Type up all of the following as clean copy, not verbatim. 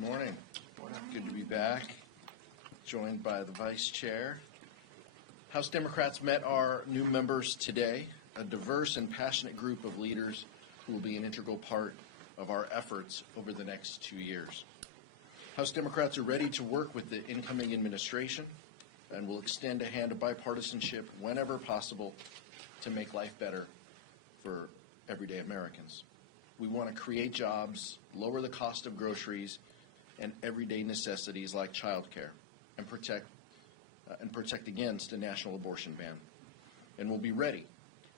Good morning. Good to be back, joined by the Vice Chair. House Democrats met our new members today, a diverse and passionate group of leaders who will be an integral part of our efforts over the next 2 years. House Democrats are ready to work with the incoming administration and will extend a hand of bipartisanship whenever possible to make life better for everyday Americans. We want to create jobs, lower the cost of groceries and everyday necessities like childcare, and protect against a national abortion ban. And we'll be ready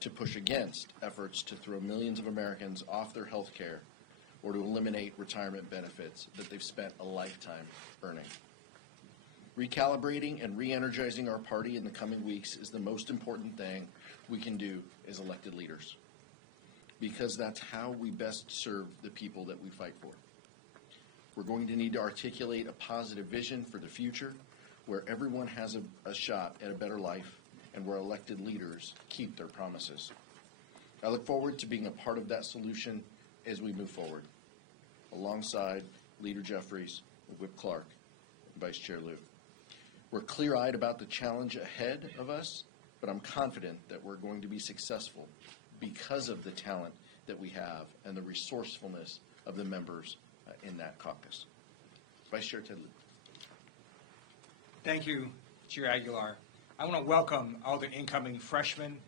to push against efforts to throw millions of Americans off their health care or to eliminate retirement benefits that they've spent a lifetime earning. Recalibrating and re-energizing our party in the coming weeks is the most important thing we can do as elected leaders, because that's how we best serve the people that we fight for. We're going to need to articulate a positive vision for the future where everyone has a shot at a better life and where elected leaders keep their promises. I look forward to being a part of that solution as we move forward, alongside Leader Jeffries, Whip Clark, and Vice Chair Liu. We're clear-eyed about the challenge ahead of us, but I'm confident that we're going to be successful because of the talent that we have and the resourcefulness of the members in that caucus. Vice Chair Ted Lieu. Thank you, Chair Aguilar. I want to welcome all the incoming freshmen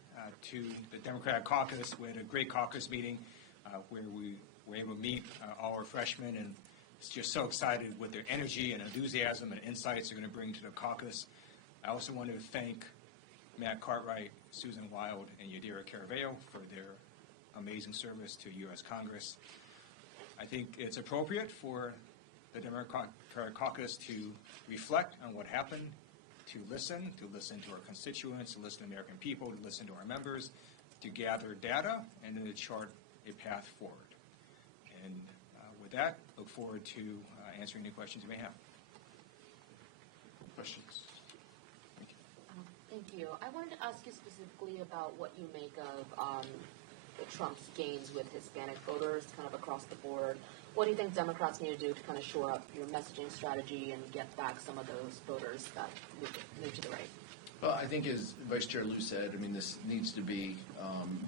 to the Democratic caucus. We had a great caucus meeting where we were able to meet all our freshmen, and it's just so excited with their energy and enthusiasm and insights they're going to bring to the caucus. I also want to thank Matt Cartwright, Susan Wild, and Yadira Caraveo for their amazing service to U.S. Congress. I think it's appropriate for the Democratic caucus to reflect on what happened, to listen to our constituents, to listen to American people, to listen to our members, to gather data, and then to chart a path forward. And with that, look forward to answering any questions you may have. Questions? Thank you. I wanted to ask you specifically about what you make of Trump's gains with Hispanic voters kind of across the board. What do you think Democrats need to do to kind of shore up your messaging strategy and get back some of those voters that move to the right? Well, I think as Vice Chair Liu said, I mean, this needs to be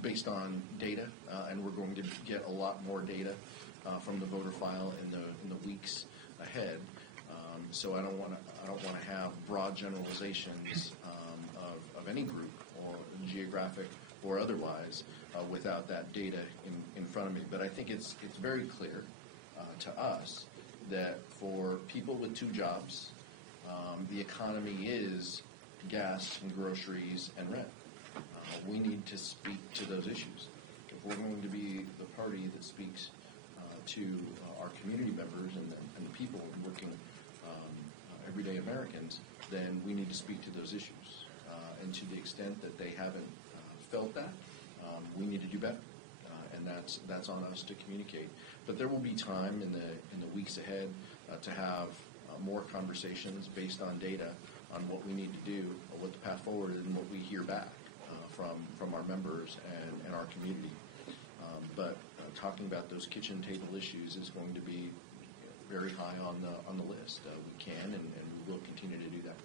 based on data, and we're going to get a lot more data from the voter file in the weeks ahead. So I don't want to have broad generalizations of any group or geographic or otherwise without that data in front of me. But I think it's very clear to us that for people with 2 jobs, the economy is gas and groceries and rent. We need to speak to those issues. If we're going to be the party that speaks to our community members and the people working everyday Americans, then we need to speak to those issues. And to the extent that they haven't felt that, we need to do better. And that's on us to communicate. But there will be time in the weeks ahead to have more conversations based on data on what we need to do, or what the path forward is, and what we hear back from our members and our community. But talking about those kitchen table issues is going to be very high on the list. We can and we will continue to do that.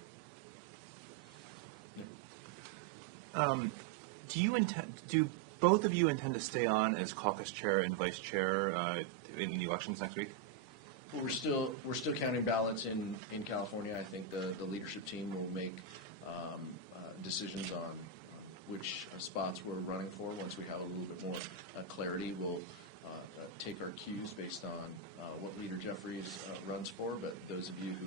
Do both of you intend to stay on as caucus chair and vice chair in the elections next week? Well, we're still counting ballots in California. I think the leadership team will make decisions on which spots we're running for. Once we have a little bit more clarity, we'll take our cues based on what Leader Jeffries runs for. But those of you who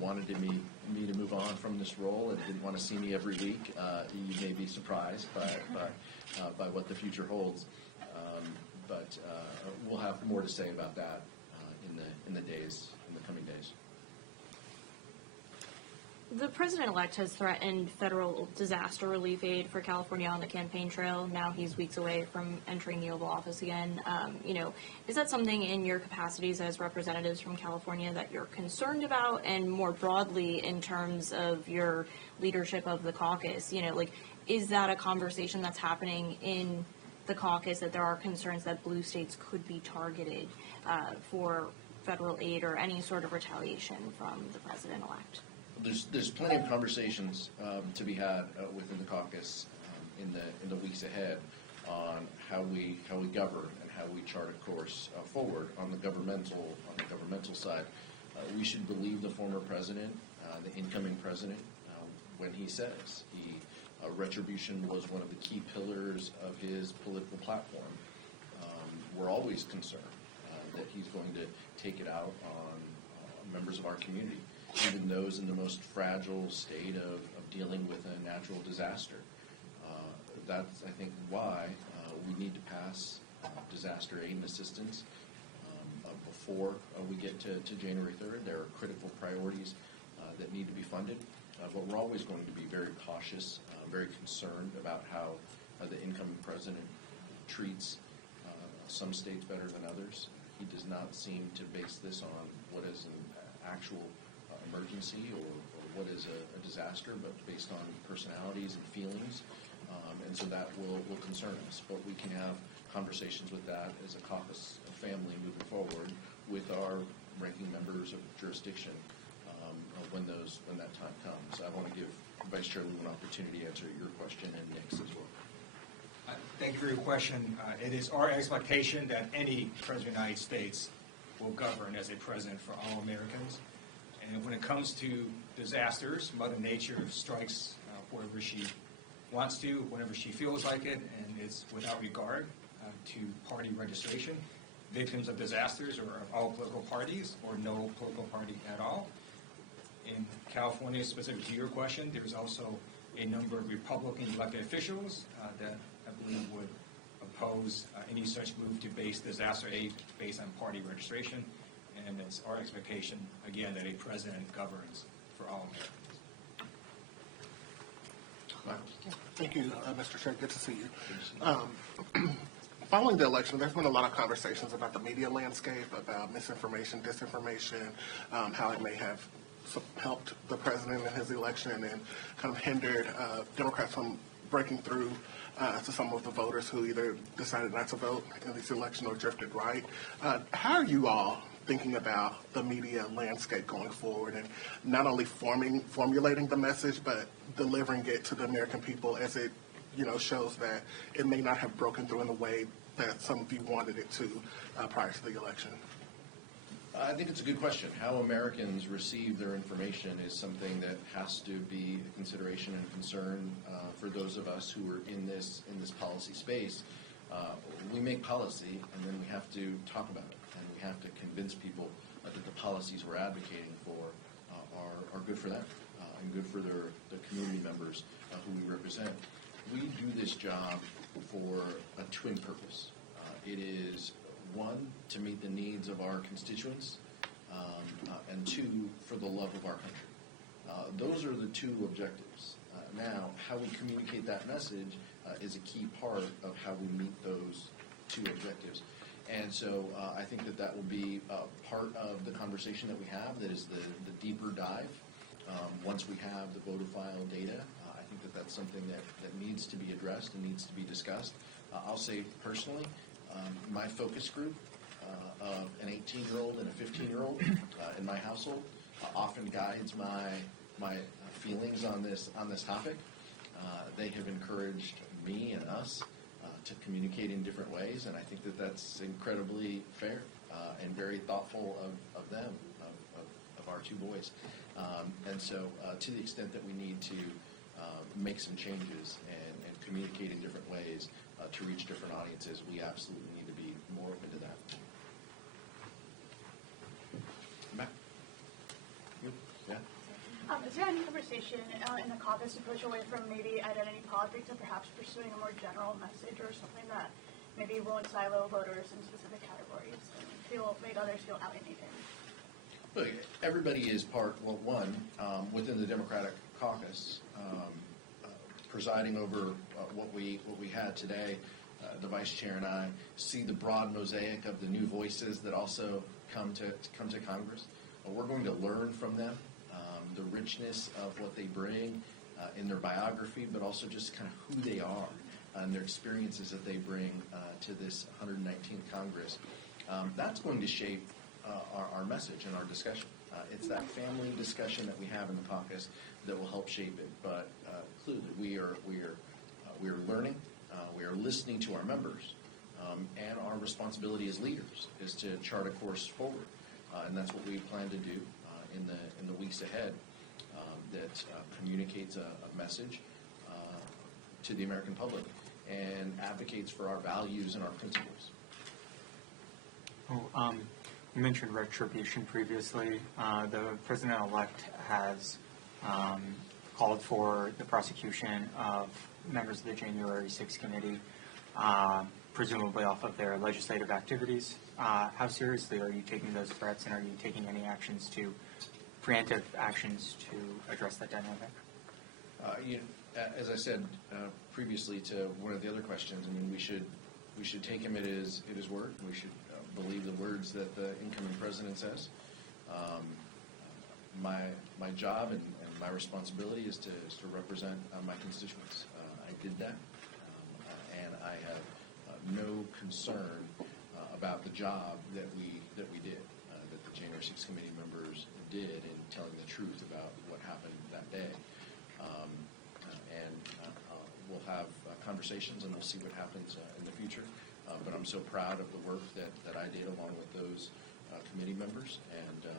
wanted me to move on from this role and didn't want to see me every week, you may be surprised by what the future holds. But we'll have more to say about that in the coming days. The president-elect has threatened federal disaster relief aid for California on the campaign trail. Now he's weeks away from entering the Oval Office again. Is that something in your capacities as representatives from California that you're concerned about? And more broadly, in terms of your leadership of the caucus, is that a conversation that's happening in the caucus, that there are concerns that blue states could be targeted for federal aid or any sort of retaliation from the president-elect? There's plenty of conversations to be had within the caucus in the weeks ahead on how we govern and how we chart a course forward on the governmental side. We should believe the former president, the incoming president, when he says retribution was one of the key pillars of his political platform. We're always concerned that he's going to take it out on members of our community, even those in the most fragile state of dealing with a natural disaster. That's, I think, why we need to pass disaster aid and assistance before we get to January 3rd. There are critical priorities that need to be funded, but we're always going to be very cautious, very concerned about how the incoming president treats some states better than others. He does not seem to base this on what is an actual emergency or what is a disaster, but based on personalities and feelings. And so that will concern us. But we can have conversations with that as a caucus family moving forward with our ranking members of jurisdiction when that time comes. I want to give Vice Chair Liu an opportunity to answer your question and Nick's as well. Thank you for your question. It is our expectation that any president of the United States will govern as a president for all Americans. And when it comes to disasters, Mother Nature strikes wherever she wants to, whenever she feels like it, and it's without regard to party registration. Victims of disasters are all political parties or no political party at all. In California, specific to your question, there's also a number of Republican elected officials that I believe would oppose any such move to base disaster aid based on party registration. And it's our expectation, again, that a president governs for all Americans. Thank you, Mr. Chair. Good to see you. Following the election, there's been a lot of conversations about the media landscape, about misinformation, disinformation, how it may have helped the president in his election and kind of hindered Democrats from breaking through to some of the voters who either decided not to vote in this election or drifted right. How are you all thinking about the media landscape going forward and not only formulating the message, but delivering it to the American people as it shows that it may not have broken through in the way that some of you wanted it to prior to the election? I think it's a good question. How Americans receive their information is something that has to be a consideration and concern for those of us who are in this policy space. We make policy, and then we have to talk about it, and we have to convince people that the policies we're advocating for are good for them and good for the community members who we represent. We do this job for a twin purpose. It is, one, to meet the needs of our constituents, and two, for the love of our country. Those are the two objectives. Now, how we communicate that message is a key part of how we meet those two objectives. And so I think that will be part of the conversation that we have, that is the deeper dive. Once we have the voter file data, I think that's something that needs to be addressed and needs to be discussed. I'll say personally, my focus group of an 18-year-old and a 15-year-old in my household often guides my feelings on this topic. They have encouraged me and us to communicate in different ways, and I think that's incredibly fair and very thoughtful of them, of our two boys. And so to the extent that we need to make some changes and communicate in different ways to reach different audiences, we absolutely need to be more open to that. Matt? Yeah? Is there any conversation in the caucus to push away from maybe identity politics and perhaps pursuing a more general message or something that maybe won't silo voters in specific categories and make others feel alienated? Look, everybody is within the Democratic caucus, presiding over what we had today. The vice chair and I see the broad mosaic of the new voices that also come to Congress. We're going to learn from them, the richness of what they bring in their biography, but also just kind of who they are and their experiences that they bring to this 119th Congress. That's going to shape our message and our discussion. It's that family discussion that we have in the caucus that will help shape it. But clearly, we are learning. We are listening to our members, and our responsibility as leaders is to chart a course forward, and that's what we plan to do in the weeks ahead. That communicates a message to the American public and advocates for our values and our principles. You mentioned retribution previously. The president-elect has called for the prosecution of members of the January 6th committee, presumably off of their legislative activities. How seriously are you taking those threats, and are you taking any preemptive actions to address that dynamic? As I said previously to one of the other questions, I mean, we should take him at his word. We should believe the words that the incoming president says. My job and my responsibility is to represent my constituents. I did that, and I have no concern about the job that we did, that the January 6th committee members did in telling the truth about what happened that day. We'll have conversations, and we'll see what happens in the future. But I'm so proud of the work that I did along with those committee members, and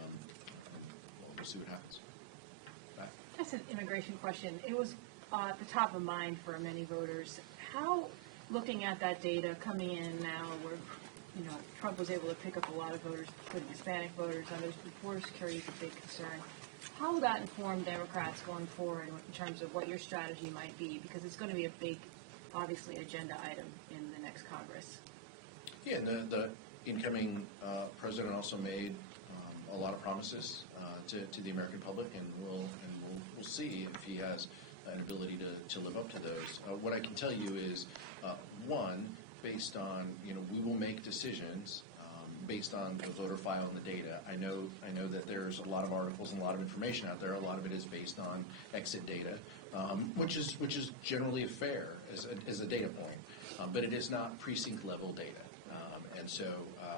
we'll see what happens. Bye. That's an immigration question. It was at the top of mind for many voters. How, looking at that data coming in now, where Trump was able to pick up a lot of voters, including Hispanic voters, others, border security is a big concern. How will that inform Democrats going forward in terms of what your strategy might be? Because it's going to be a big, obviously, agenda item in the next Congress. Yeah, and the incoming president also made a lot of promises to the American public, and we'll see if he has an ability to live up to those. What I can tell you is, one, based on we will make decisions based on the voter file and the data. I know that there's a lot of articles and a lot of information out there. A lot of it is based on exit data, which is generally fair as a data point, but it is not precinct level data. And so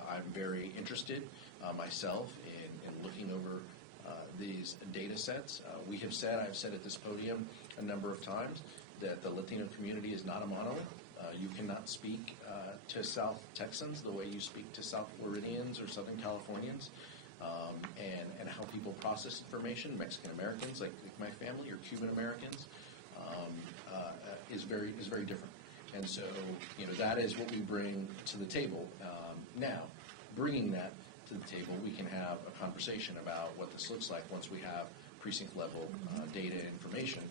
I'm very interested myself in looking over these data sets. I've said at this podium a number of times that the Latino community is not a monolith. You cannot speak to South Texans the way you speak to South Floridians or Southern Californians, and how people process information. Mexican Americans, like my family, or Cuban Americans, is very different. And so, that is what we bring to the table. Now, bringing that to the table, we can have a conversation about what this looks like once we have precinct level data information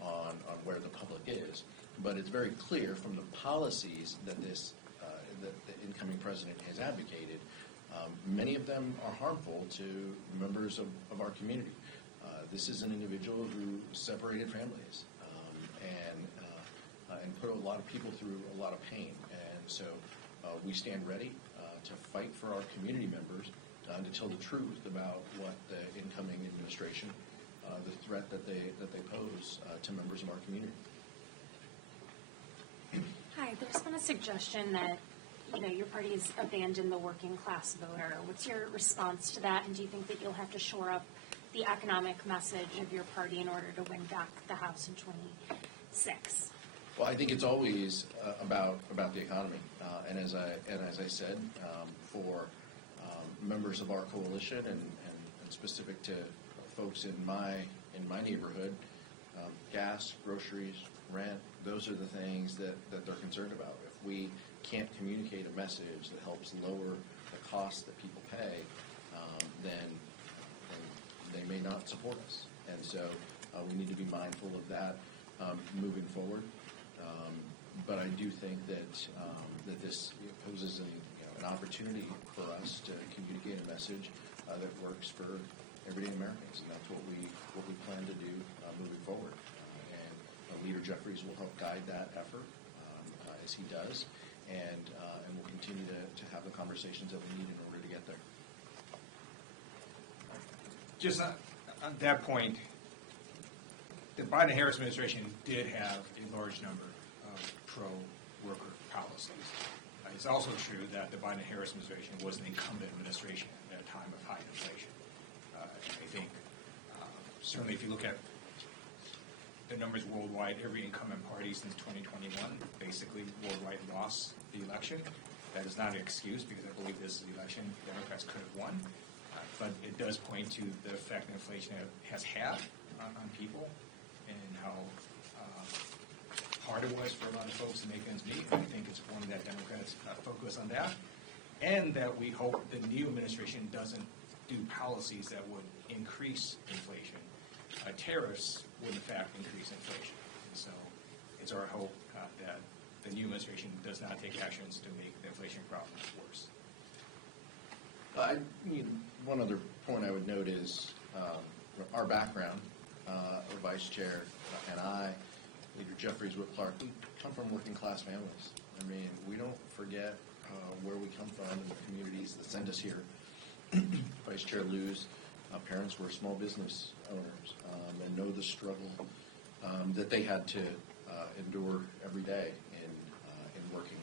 on where the public is. But it's very clear from the policies that that the incoming president has advocated, many of them are harmful to members of our community. This is an individual who separated families and put a lot of people through a lot of pain. And so we stand ready to fight for our community members and to tell the truth about what the incoming administration, the threat that they pose to members of our community. Hi, there's been a suggestion that, your party's abandoned the working class voter. What's your response to that, and do you think that you'll have to shore up the economic message of your party in order to win back the House in 2026? Well, I think it's always about the economy, and as I said, for members of our coalition and specific to folks in my neighborhood, gas, groceries, rent, those are the things that they're concerned about. If we can't communicate a message that helps lower the costs that people pay, then they may not support us. And so we need to be mindful of that moving forward. But I do think that this poses an opportunity for us to communicate a message that works for everyday Americans, and that's what we plan to do moving forward. And Leader Jeffries will help guide that effort as he does, and we'll continue to have the conversations that we need in order to get there. Just on that point, the Biden-Harris administration did have a large number of pro-worker policies. It's also true that the Biden-Harris administration was an incumbent administration. time of high inflation. I think certainly if you look at the numbers worldwide, every incumbent party since 2021 basically worldwide lost the election. That is not an excuse because I believe this is the election Democrats could have won. But it does point to the effect inflation has had on people and how hard it was for a lot of folks to make ends meet. And I think it's important that Democrats focus on that, and that we hope the new administration doesn't do policies that would increase inflation. Tariffs would in fact increase inflation. And so it's our hope that the new administration does not take actions to make the inflation problem worse. I mean, one other point I would note is our background, our vice chair and I, Leader Jeffries, Whip Clark, we come from working class families. I mean, we don't forget where we come from and the communities that send us here. Vice Chair Lou's parents were small business owners and know the struggle that they had to endure every day in working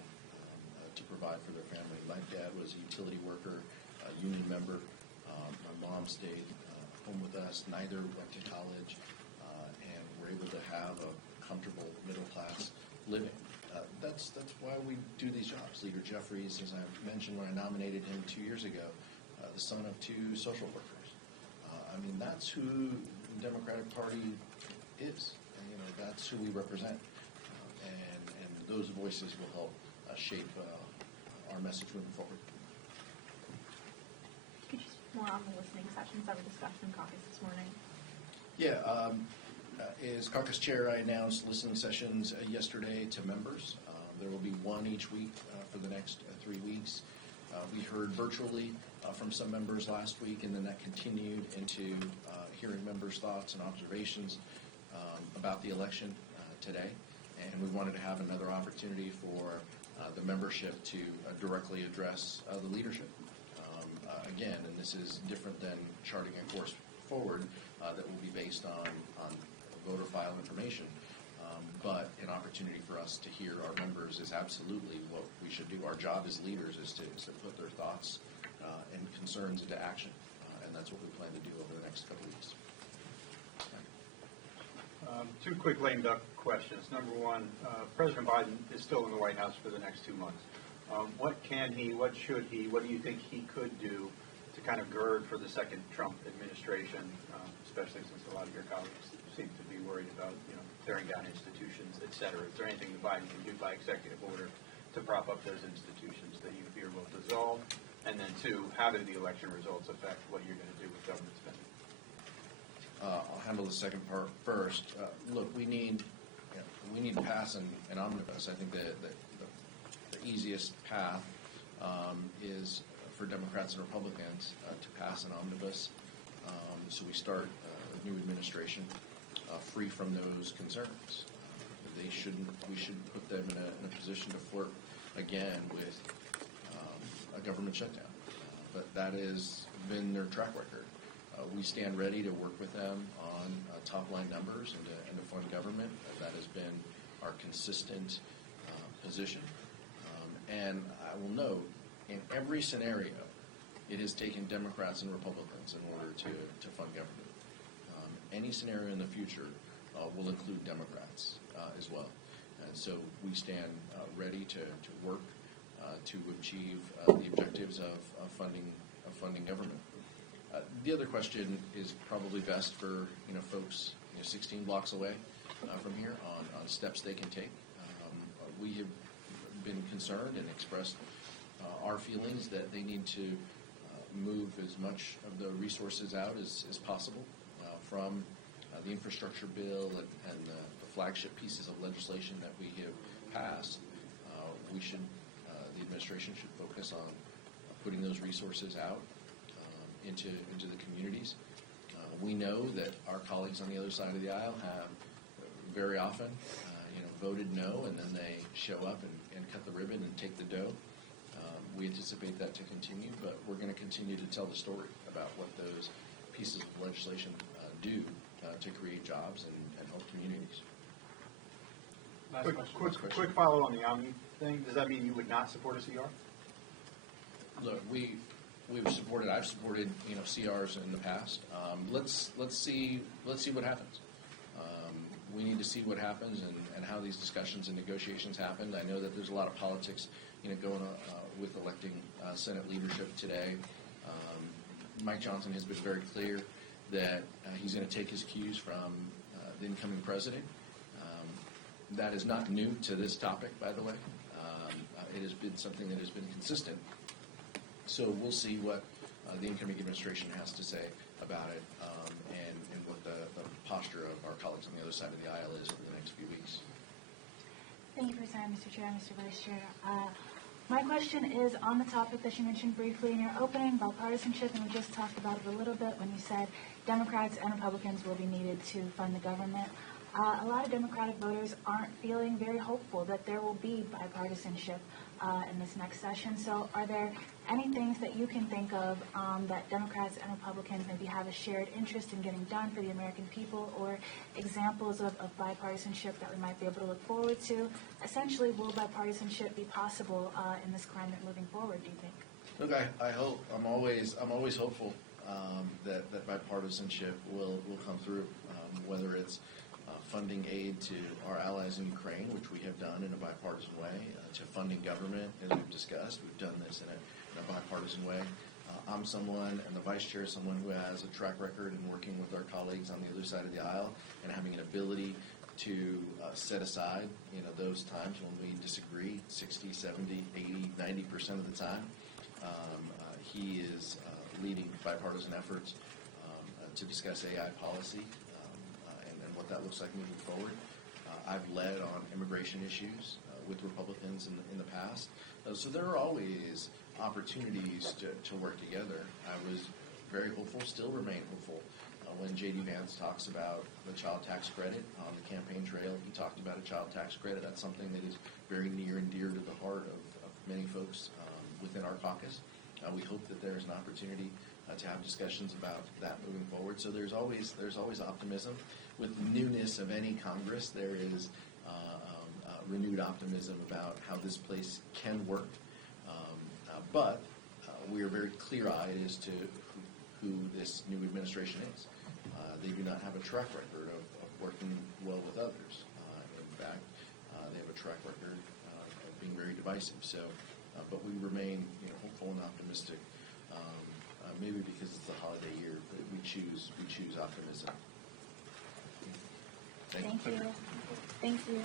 to provide for their family. My dad was a utility worker, a union member. My mom stayed home with us. Neither went to college, and were able to have a comfortable middle-class living. That's why we do these jobs. Leader Jeffries, as I mentioned when I nominated him 2 years ago, the son of 2 social workers. I mean, that's who the Democratic Party is. And, you know, that's who we represent. And those voices will help shape our message moving forward. Could you speak more on the listening sessions that were discussed in caucus this morning? Yeah, as caucus chair, I announced listening sessions yesterday to members. There will be one each week for the next 3 weeks. We heard virtually from some members last week, and then that continued into hearing members' thoughts and observations about the election today. And we wanted to have another opportunity for the membership to directly address the leadership. Again, and this is different than charting a course forward that will be based on voter file information. But an opportunity for us to hear our members is absolutely what we should do. Our job as leaders is to put their thoughts and concerns into action. And that's what we plan to do over the next couple weeks. Two quick lame duck questions. Number one, President Biden is still in the White House for the next 2 months. What can he, what should he, what do you think he could do to kind of gird for the second Trump administration, especially since a lot of your colleagues seem to be worried about, tearing down institutions, et cetera? Is there anything that Biden can do by executive order to prop up those institutions that you fear will dissolve? And then two, how do the election results affect what you're going to do with government spending? I'll handle the second part first. Look, we need to pass an omnibus. I think the easiest path is for Democrats and Republicans to pass an omnibus. So we start a new administration free from those concerns. We should put them in a position to flirt again with a government shutdown. But that has been their track record. We stand ready to work with them on top-line numbers and to fund government. That has been our consistent position. And I will note, in every scenario, it has taken Democrats and Republicans in order to fund government. Any scenario in the future will include Democrats as well. And so we stand ready to work to achieve the objectives of funding government. The other question is probably best for folks 16 blocks away from here on steps they can take. We have been concerned and expressed our feelings that they need to move as much of the resources out as possible from the infrastructure bill and the flagship pieces of legislation that we have passed. The administration should focus on putting those resources out into the communities. We know that our colleagues on the other side of the aisle have very often voted no, and then they show up and cut the ribbon and take the dough. We anticipate that to continue, but we're going to continue to tell the story about what those pieces of legislation do to create jobs and help communities. Quick follow on the Omni thing. Does that mean you would not support a CR? Look, I've supported, CRs in the past. Let's see what happens. We need to see what happens and how these discussions and negotiations happen. I know that there's a lot of politics, going on with electing Senate leadership today. Mike Johnson has been very clear that he's going to take his cues from the incoming president. That is not new to this topic, by the way. It has been something that has been consistent. So we'll see what the incoming administration has to say about it, and what the posture of our colleagues on the other side of the aisle is over the next few weeks. Thank you for your time, Mr. Chair, Mr. Vice Chair. My question is on the topic that you mentioned briefly in your opening, bipartisanship, and we just talked about it a little bit when you said Democrats and Republicans will be needed to fund the government. A lot of Democratic voters aren't feeling very hopeful that there will be bipartisanship in this next session. So are there any things that you can think of that Democrats and Republicans maybe have a shared interest in getting done for the American people, or examples of bipartisanship that we might be able to look forward to? Essentially, will bipartisanship be possible in this climate moving forward, do you think? Look, I hope. I'm always hopeful that bipartisanship will come through, whether it's funding aid to our allies in Ukraine, which we have done in a bipartisan way, to funding government, as we've discussed. We've done this in a bipartisan way. I'm someone, and the Vice Chair is someone who has a track record in working with our colleagues on the other side of the aisle and having an ability to set aside, those times when we disagree 60, 70, 80, 90% of the time. He is leading bipartisan efforts to discuss AI policy and what that looks like moving forward. I've led on immigration issues with Republicans in the past. So there are always opportunities to work together. I was very hopeful, still remain hopeful, when J.D. Vance talks about the child tax credit on the campaign trail. He talked about a child tax credit. That's something that is very near and dear to the heart of many folks within our caucus. We hope that there is an opportunity to have discussions about that moving forward. So there's always optimism. With the newness of any Congress, there is renewed optimism about how this place can work. But we are very clear-eyed as to who this new administration is. They do not have a track record of working well with others. In fact, they have a track record of being very divisive. So, but we remain hopeful and optimistic. Maybe because it's the holiday year, but we choose optimism. Thank you. Thank you.